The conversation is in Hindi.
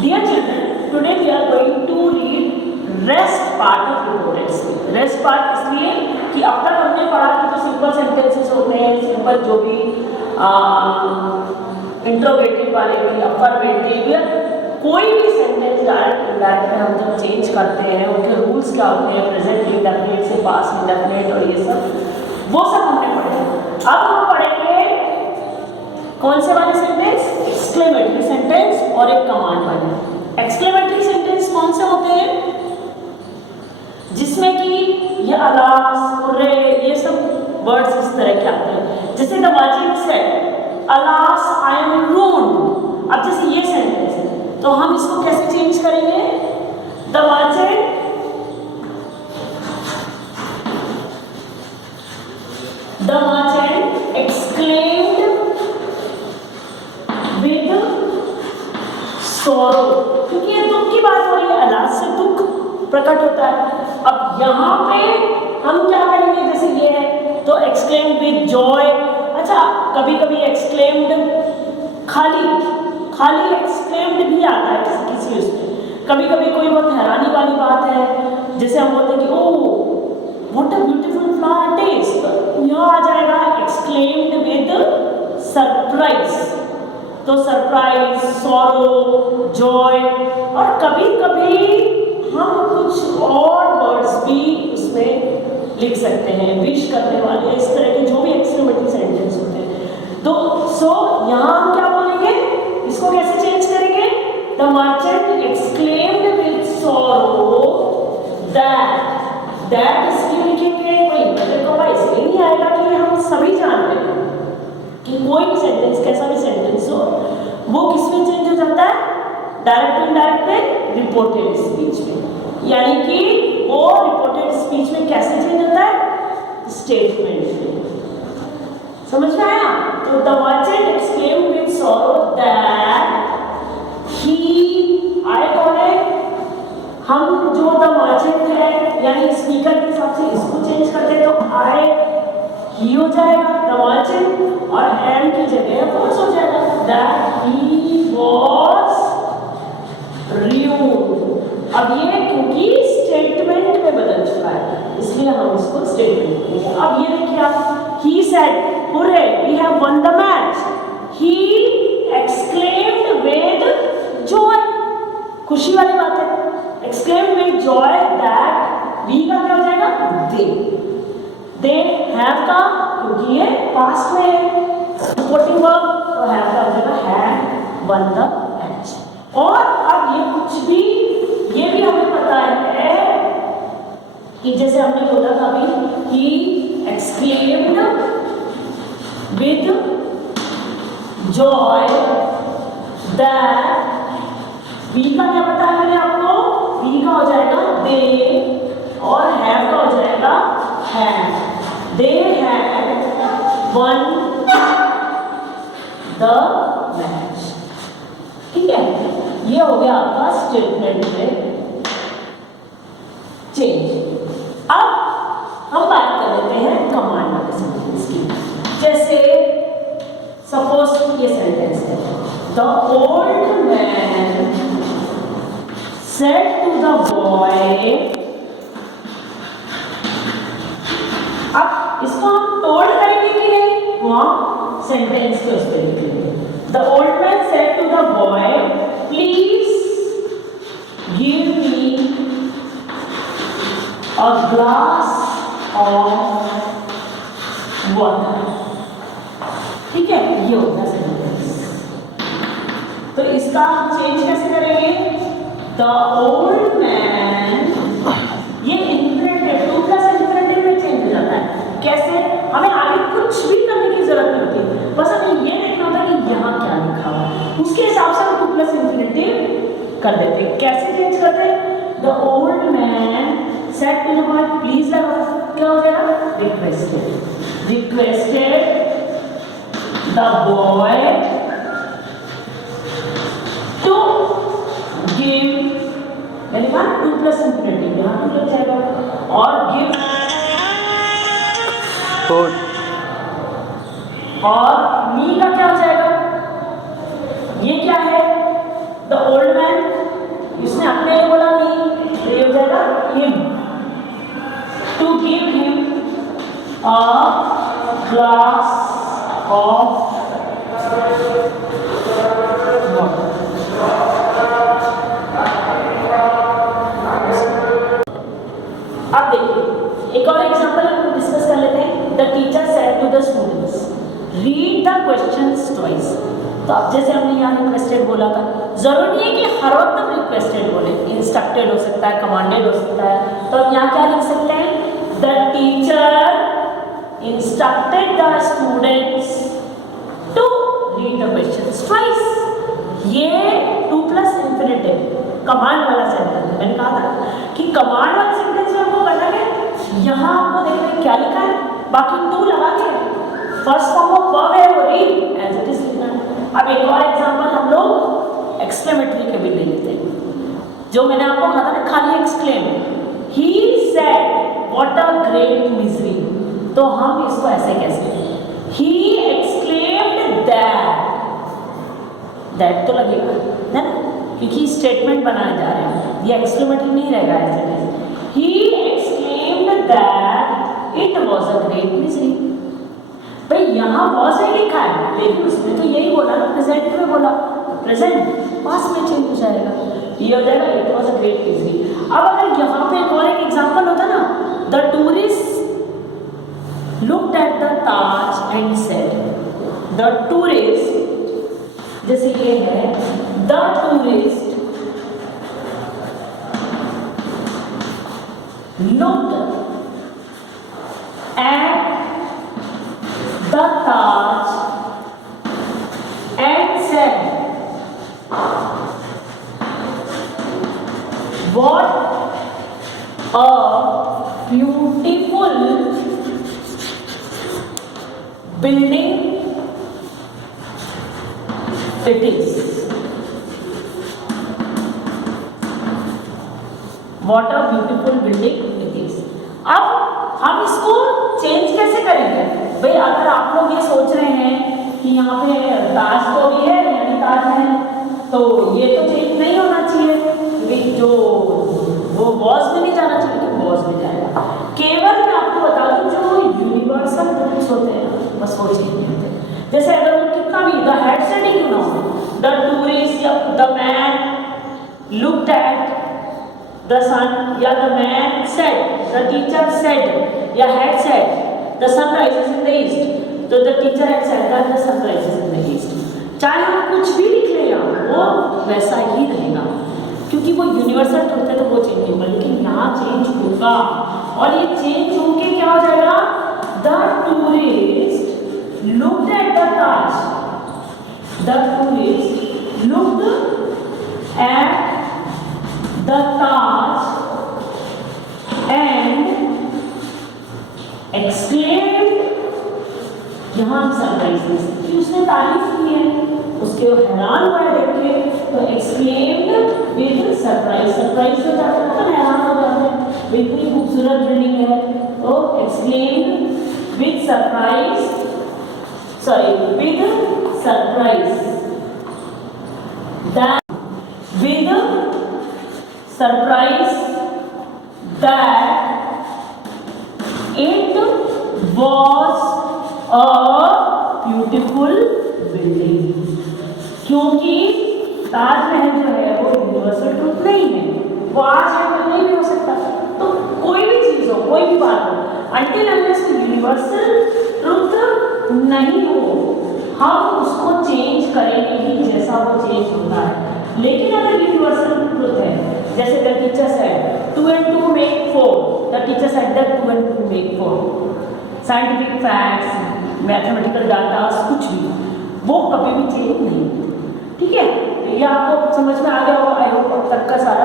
Dear children, today we are going to read rest part of reported speech. Rest part इसलिए कि अब तक हमने पढ़ा कि जो सिंपल सेंटेंसेस होते हैं, सिंपल जो भी इंट्रोगेटिव वाले भी, अफर्मेटिव, कोई भी सेंटेंस डायरेक्ट इनडायरेक्ट में हम जब चेंज करते हैं उनके रूल्स क्या होते हैं, प्रेजेंट इंडेफिनिट से पास्ट इंडेफिनिट और ये सब वो सब हमने पढ़े। अब हम पढ़ेंगे कौन से वाले सेंटेंस, एक्सक्लेमेटरी सेंटेंस और एक कमांड वाले। एक्सक्लेमेटरी सेंटेंस कौन से होते हैं, जिसमें कि ये अलास, हुर्रे, ये सब वर्ड्स इस तरह के आते हैं। जैसे the watching said alas I am ruined. अब जैसे ये सेंटेंस है तो हम इसको कैसे चेंज करेंगे, the watching exclaimed with sorrow, क्योंकि ये दुख की बात हो रही है, अलास से दुख प्रकट होता है। अब यहाँ पे हम क्या करेंगे, जैसे ये है तो exclaimed with joy। अच्छा, कभी कभी exclaimed खाली exclaimed भी आता है किसी उसमें। कभी कभी कोई बहुत हैरानी वाली बात है, जैसे हम बोलते हैं कि oh what a beautiful flower it is, तो यहाँ आ जाएगा exclaimed with सरप्राइज। तो सरप्राइज, सॉरो, जॉय, और कभी कभी हम कुछ और वर्ड्स भी उसमें लिख सकते हैं, विश करने वाले, इस तरह के जो भी एक्सक्लेमेटरी सेंटेंस होते हैं। तो यहाँ हम क्या बोलेंगे, इसको कैसे चेंज करेंगे, the merchant exclaimed with sorrow that इसलिए लिखेंगे, कोई मतलब कमा इसलिए नहीं आएगा कि हम सभी जानते हैं कि कोई भी सेंटेंस, कैसा भी सेंटेंस हो, वो किस में चेंज हो जाता है, डायरेक्ट इनडायरेक्ट में, रिपोर्टेड स्पीच में। यानी कि वो रिपोर्टेड स्पीच में कैसे चेंज होता है, स्टेटमेंट में। समझ में आया? तो the merchant exclaimed with sorrow that he, आए कौन है, हम जो द मर्चेंट है यानी स्पीकर के हिसाब से इसको चेंज कर दे तो आए ही हो जाएगा द मर्चेंट, और एम की जगह वॉज हो जाएगा, दैट ही वॉज रून्ड। अब ये क्योंकि स्टेटमेंट में बदल चुका है इसलिए हम इसको स्टेटमेंट करेंगे। अब ये देखिए आप, he said hurray we have won the match, he exclaimed with joy, खुशी वाली बात है, exclaimed with joy that we का क्या हो जाएगा, they have का, क्योंकि ये past में है, supporting verb तो have का हो जाएगा had won the match। और अब ये कुछ भी, ये भी हमें पता है कि जैसे हमने बोला था अभी कि exclaimed with joy that we का क्या पता है मैंने आपको, बी का हो जाएगा दे और हैव का हो जाएगा had, they had one the match. ठीक है, ये हो गया आपका स्टेटमेंट में चेंज। अब हम बात कर लेते हैं कमांड वाले सेंटेंस की। जैसे सपोज ये सेंटेंस है, the old man said to the boy, अब इसको हम टोल्ड करेंगे कि नहीं, वहाँ सेंटेंस के उस पर लिखेंगे। The old man said to the boy, please give me a glass of water। ठीक है, ये होगा सेंटेंस। तो इसका हम चेंज कैसे करेंगे, The old man, ये इंफिनिटिव, टू प्लस इंफिनिटिव में चेंज हो जाता है। कैसे, हमें आगे कुछ भी करने की जरूरत नहीं होती, बस हमें ये देखना होता है कि यहाँ क्या लिखा हुआ है, उसके हिसाब से हम टू प्लस इंफिनिटिव कर देते हैं। कैसे चेंज करते हैं, the old man said to the boy, please लगा, क्या हो जाएगा, requested the boy to give, यानी वहाँ टू प्लस इंफिनिटिव, यहाँ टू लग जाएगा, और गिव और मी का क्या हो जाएगा, ये क्या है, the old man glass of water. अब देखिए एक और एग्जांपल हम डिस्कस कर लेते हैं। The teacher said to the students read the questions twice. तो अब जैसे हमने यहाँ रिक्वेस्टेड बोला था, जरूरी नहीं है कि हर वक्त हम रिक्वेस्टेड बोले, इंस्ट्रक्टेड हो सकता है, कमांडेड हो सकता है। तो अब यहाँ क्या लिख सकते हैं, the teacher instructed the students to read the questions twice. ये 2 प्लस इंफिनिटिव कमांड वाला सेंटेंस है। मैंने कहा था कि कमांड वाले सेंटेंस में आपको करना है, यहाँ आपको देखना है क्या लिखा है, बाकी 2 लगा के फर्स्ट फॉर्म ऑफ वर्ब है वो रीड एज इट इज लिखना है। अब एक और एग्जांपल हम लोग एक्सक्लेमेटरी के भी ले लेते हैं, जो मैंने आपको कहा था ना खाली exclaim, he said what a great misery. तो हम इसको ऐसे कह सकते हैं, ही एक्सक्लेम्ड दैट तो लगेगा है ना, क्योंकि स्टेटमेंट बनाए जा रहे हैं, ये एक्सक्लेमेटरी नहीं रहेगा ऐसे। He exclaimed that it was a great misery. भाई यहाँ वॉज है लिखा है, लेकिन उसमें तो यही बोला ना, प्रेजेंट में बोला, प्रेजेंट पास में चेंज हो जाएगा, ये हो जाएगा it was a great misery. अब अगर यहाँ पे एक और एक एग्जांपल होता ना, the tourist looked at the Taj and said, the tourist, जैसे ये है the tourist looked at the Taj and said, what a beautiful building it is. What a beautiful building it is. अब हम इसको चेंज कैसे करेंगे भाई? अगर आप लोग ये सोच रहे हैं कि यहाँ पे ताज तो भी है यानी ताजमहल, तो ये तो चेंज नहीं होना चाहिए, क्योंकि जो वो वॉज में नहीं जाना चाहिए, लेकिन वॉज में जाएगा। केवल मैं आपको बता दूं जो यूनिवर्सल रूल्स होते हैं बस वो चेंज नहीं होते। जैसे अगर वो कितना भी द हेड सेड ही क्यों ना हो, द टूरिस्ट या the man looked at the sun या the man said, the teacher said या had said the sun rises in the east, तो the teacher had said that the sun rises in the east। चाहे हम कुछ भी लिख लें यहाँ, वो वैसा ही रहेगा, क्योंकि वो यूनिवर्सल ट्रुथ है, तो वो चेंज नहीं होगा। लेकिन यहाँ चेंज होगा, और ये चेंज होके क्या हो जाएगा, the tourist looked at the Taj, the tourist looked at the Taj and exclaimed, यहाँ हम सरप्राइज दे सकते हैं, उसने तारीफ की है, उसके हैरान हुआ है देख के, तो exclaimed विद सरप्राइज, सरप्राइज हो जाता है ना, हैरान हो जाते हैं, इतनी खूबसूरत बिल्डिंग है, तो exclaimed with surprise, sorry with surprise, that with surprise that it was a beautiful building। क्योंकि ताजमहल जो है वो यूनिवर्सल ट्रुथ नहीं है, वो आज है कल नहीं भी हो सकता। तो कोई भी चीज़ हो, कोई भी बात हो, until unless यूनिवर्सल ट्रुथ नहीं हो, हम उसको चेंज करेंगे ही जैसा वो चेंज होता है। लेकिन अगर यूनिवर्सल ट्रुथ है, जैसे the teacher said 2 and 2 make 4, the teacher said that 2 and 2 make 4, scientific facts, mathematical data, कुछ भी वो कभी भी चेंज नहीं होते। ठीक है, ये आपको समझ में आ गया होगा, आई होप अब तक का सारा